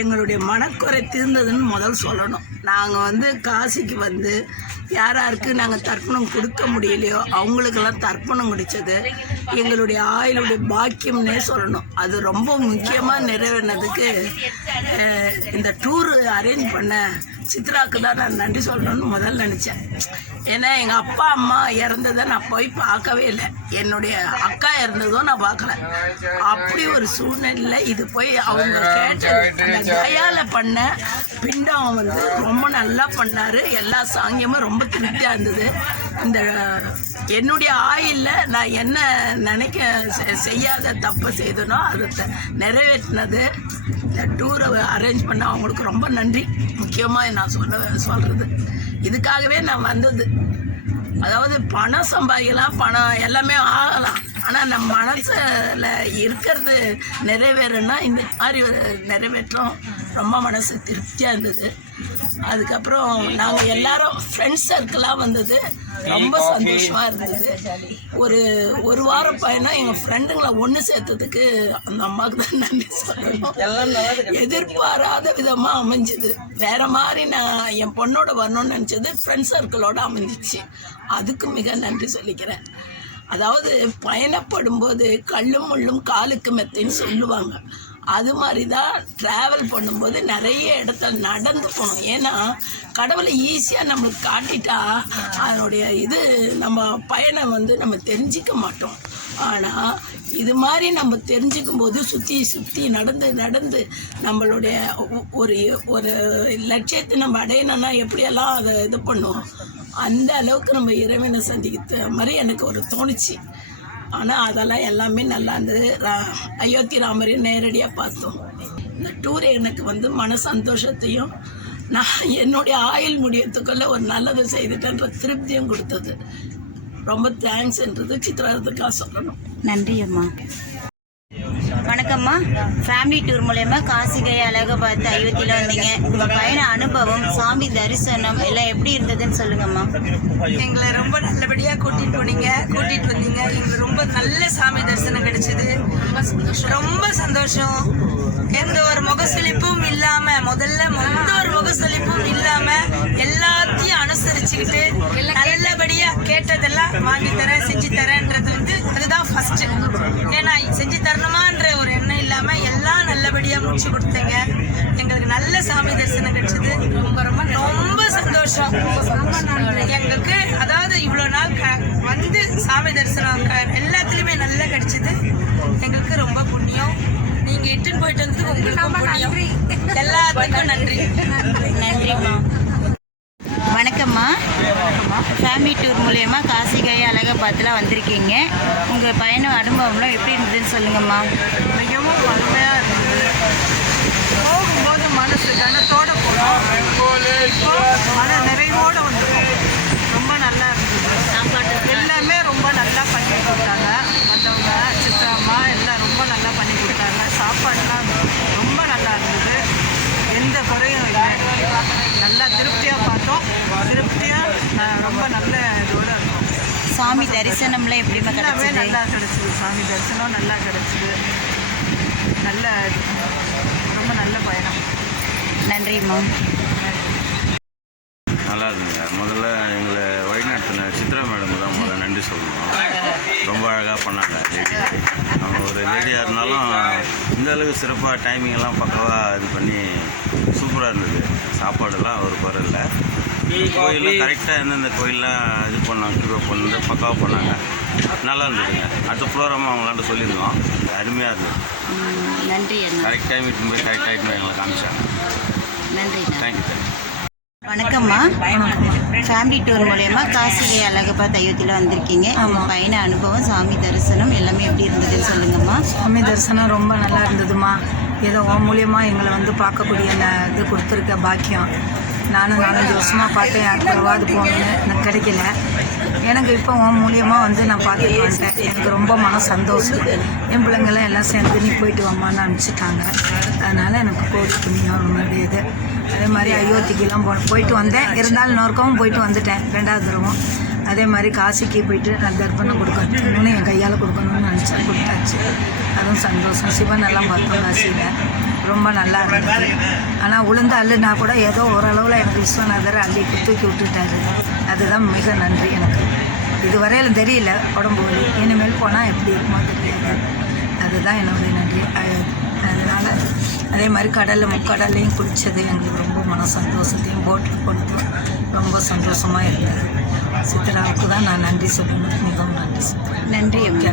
எங்களுடைய மனக்குறை தீர்ந்ததுன்னு முதல் சொல்லணும். நாங்கள் காசிக்கு யாராருக்கு நாங்கள் தர்ப்பணம் கொடுக்க முடியலையோ அவங்களுக்கெல்லாம் தர்ப்பணம் குடித்தது எங்களுடைய ஆயுளுடைய பாக்கியம்னே சொல்லணும். அது ரொம்ப முக்கியமாக நிறைவேறினதுக்கு இந்த டூரு அரேஞ்ச் பண்ண சித்ராவுக்கு தான் நான் நன்றி சொல்லணும்னு முதல்ல நினச்சேன். ஏன்னா எங்கள் அப்பா அம்மா இறந்ததை நான் போய் பார்க்கவே இல்லை, என்னுடைய அக்கா இறந்ததும் நான் பார்க்கல. அப்படி ஒரு சூழ்நிலையில் இது போய் அவங்க கேட்டது அந்த கயால பண்ண பிண்டம் ரொம்ப நல்லா பண்ணார். எல்லா சாங்கியமும் ரொம்ப திருப்தியாக இருந்தது. இந்த என்னுடைய ஆயிலில் நான் என்ன நினைக்க செய்யாத தப்பு செய்தனோ அதை நிறைவேற்றினது இந்த டூரை அரேஞ்ச் பண்ண அவங்களுக்கு ரொம்ப நன்றி. முக்கியமாக நான் சொல்கிறது இதுக்காகவே நான் வந்தது. அதாவது பணம் சம்பாதிக்கலாம், பணம் எல்லாமே ஆகலாம், ஆனால் நம்ம மனசில் இருக்கிறது நிறைவேறுன்னா இந்த மாதிரி நிறைவேற்றம் ரொம்ப மனசு திருப்தியாக இருந்தது. அதுக்கப்புறம் நாங்கள் எல்லாரும் ஃப்ரெண்ட்ஸ் சர்க்கிளாக வந்தது ரொம்ப சந்தோஷமாக இருந்தது. ஒரு வாரம் பயணம் எங்கள் ஃப்ரெண்டுங்களை ஒன்று சேர்த்ததுக்கு அந்த அம்மாவுக்கு தான் நன்றி சொல்லணும். எதிர்பாராத விதமாக அமைஞ்சுது. வேறு மாதிரி நான் என் பொண்ணோட வரணும்னு நினச்சது ஃப்ரெண்ட்ஸ் சர்க்கிளோடு அமைஞ்சிச்சு. அதுக்கு மிக நன்றி சொல்லிக்கிறேன். அதாவது பயணப்படும்போது கல்லும் முள்ளும் காலுக்கு மெத்தைன்னு சொல்லுவாங்க. அது மாதிரி தான் ட்ராவல் பண்ணும்போது நிறைய இடத்துல நடந்து போகணும். ஏன்னா கடவுளை ஈஸியாக நம்மளுக்கு காட்டிட்டா அதனுடைய நம்ம பயணம் நம்ம தெரிஞ்சிக்க மாட்டோம். ஆனால் இது மாதிரி நம்ம தெரிஞ்சுக்கும் போது சுற்றி நடந்து நம்மளுடைய ஒரு லட்சியத்தை நம்ம அடையணும்னா எப்படியெல்லாம் அதை இது பண்ணுவோம், அந்த அளவுக்கு நம்ம இறைவனை சந்திக்கிற மாதிரி எனக்கு ஒரு தோணுச்சு. ஆனால் அதெல்லாம் எல்லாமே நல்லா இருந்தது. அயோத்தி ராமரையும் நேரடியாக பார்த்தோம். இந்த டூர் எனக்கு மன சந்தோஷத்தையும் நான் என்னுடைய ஆயுள் முடியத்துக்குள்ளே ஒரு நல்லதை செய்துட்டேன்ற திருப்தியும் கொடுத்தது. ரொம்ப தேங்க்ஸ்ன்றது சித்ராவுக்காக சொல்லணும். நன்றி அம்மா. வணக்கம்மா. ஃபேமிலி டூர் மூலயமா காசி கயா அலகாபாத் அயோத்தியில் வந்தீங்க. உங்கள் பயண அனுபவம், சாமி தரிசனம் எல்லாம் எப்படி இருந்ததுன்னு சொல்லுங்கம்மா. எங்களை ரொம்ப நல்லபடியாக கூட்டிகிட்டு வந்தீங்க. எங்களுக்கு ரொம்ப நல்ல சாமி தரிசனம் கிடைச்சது. ரொம்ப சந்தோஷம். எந்த ஒரு முகசலிப்பும் இல்லாமல் எந்த ஒரு முகசலிப்பும் இல்லாமல் எல்லாத்தையும் அனுசரிச்சுக்கிட்டு நல்லபடியாக கேட்டதெல்லாம் வாங்கி தரேன் செஞ்சு தரேன்றது அதுதான் ஃபர்ஸ்ட். ஏன்னா செஞ்சு தரணுமான்ற ஒரு எண்ணம் இல்லாமல் எல்லாம் நல்லபடியாக முடிச்சு கொடுத்தீங்க. எங்களுக்கு நல்ல சாமி தரிசனம் கிடைச்சது. ரொம்ப சந்தோஷம். எங்களுக்கு அதாவது இவ்வளோ நாள் சாமி தரிசனம் எல்லாத்துலேயுமே நல்லா கிடைச்சது. எங்களுக்கு ரொம்ப புண்ணியம். நீங்கள் இட்டுன்னு போயிட்டு வந்ததுக்கு உங்களுக்கும் புண்ணியம். எல்லாத்துக்கும் நன்றி. நன்றிம்மா. வணக்கம்மா. ஃபேமிலி டூர் மூலயமா காசி கயா அலகாபாத்தில் வந்திருக்கீங்க. உங்கள் பயண அனுபவம்லாம் எப்படி இருந்ததுன்னு சொல்லுங்கம்மா. மிகவும் அருமையாக இருந்தது. போகும்போது மனசு கனத்தோடு போனோம், மன நிறைவோடு வந்துடும். ரொம்ப நல்லா இருந்தது. எல்லாமே ரொம்ப நல்லா பண்ணி கொடுத்தாங்க. மற்றவங்க சித்ராம்மா எல்லாம் ரொம்ப நல்லா பண்ணி கொடுத்தாங்க. சாப்பாடுலாம் ரொம்ப நல்லா இருந்தது. எந்த குறையும் இல்லை. நல்லா திருப்தியாக பார்த்தோம். ரொம்ப நல்ல இதோட இருக்கும். சாமி தரிசனம்லாம் எப்படிமா கிடைச்சது? நல்லா கிடச்சிது. சாமி தரிசனம் நல்லா கிடச்சிது. ரொம்ப நல்ல பயணம். நன்றிம்மா. நல்லா இருந்துங்க. முதல்ல எங்களை வழிநடத்தின சித்ரா மேடம் தான் முதல்ல நன்றி சொல்லணும். ரொம்ப அழகாக பண்ணாங்க. அவங்க ஒரு லேடியாக இருந்தாலும் இந்த அளவுக்கு சிறப்பாக டைமிங்கெல்லாம் பக்கவாக இது பண்ணி சூப்பராக இருந்தது. சாப்பாடெல்லாம் ஒரு குறை இல்லை. கோயிலில் கரெக்டாக எந்தெந்த கோயிலெலாம் இது பண்ணாங்க, கீழே பண்ணது பக்காவாக பண்ணாங்க. நல்லா இருந்ததுங்க. அடுத்த ப்ரோக்ராமாக அவங்களாண்ட சொல்லியிருந்தோம். அருமையாக இருந்தது. நன்றி. கரெக்ட் டைம் இட்டு போய் கரெக்ட் டைம் எங்களை காமிச்சாங்க. நன்றி. தேங்க்யூ. வணக்கம்மா. ஃபேமிலி டூர் மூலயமா காசி கயா அலகாபாத் அயோத்தியில் வந்திருக்கீங்க. உங்கள் பயண அனுபவம், சாமி தரிசனம் எல்லாமே எப்படி இருந்ததுன்னு சொல்லுங்கம்மா. சாமி தரிசனம் ரொம்ப நல்லா இருந்ததுமா. ஏதோ உன் மூலியமாக எங்களை பார்க்கக்கூடிய இது கொடுத்துருக்க பாக்கியம். நானும் 4-5 வருஷமாக பார்த்தேன். யாருக்காவது போகணுன்னு எனக்கு கிடைக்கல. எனக்கு இப்போ உன் மூலியமாக நான் பார்த்துட்டு வந்துட்டேன். எனக்கு ரொம்ப மன சந்தோஷம். என் பிள்ளைங்கள்லாம் எல்லாம் சேர்ந்து நீ போயிட்டு வாமான்னு அனுப்பிச்சிட்டாங்க. அதனால் எனக்கு கோடி புண்ணியம் ரொம்ப இது. அதே மாதிரி அயோத்திக்கெல்லாம் போயிட்டு வந்தேன். இருந்தாலும் இன்னொருக்கவும் போயிட்டு வந்துட்டேன் 2வது தடவும். அதே மாதிரி காசிக்கு போயிட்டு நான் தர்ப்பணம் கொடுக்கணும்னு என் கையால் கொடுக்கணும்னு நினச்சேன். கொடுத்தாச்சு. அதுவும் சந்தோஷம். சிவன் எல்லாம் பார்த்தோம் காசியில். ரொம்ப நல்லா இருந்தது. ஆனால் உளுந்து அள்ளுனா கூட ஏதோ ஓரளவில் எனக்கு விஸ்வநாதர் அள்ளி தூக்கி விட்டுட்டாரு. அதுதான் மிக நன்றி எனக்கு. இதுவரையிலும் தெரியல உடம்பு வலி, இனிமேல் போனால் எப்படி இருக்குமோ தெரியாது. அதுதான் என்னுடைய நன்றி. அதனால் அதே மாதிரி முக்கடல்லையும் குளித்தது எங்களுக்கு ரொம்ப மன சந்தோஷத்தையும் போட்டில் போனதும் ரொம்ப சந்தோஷமாக இருந்தது. சித்ராவுக்கு தான் நான் நன்றி சொல்லணும், மிகவும் நன்றி சொல்கிறேன். நன்றி அம்மா.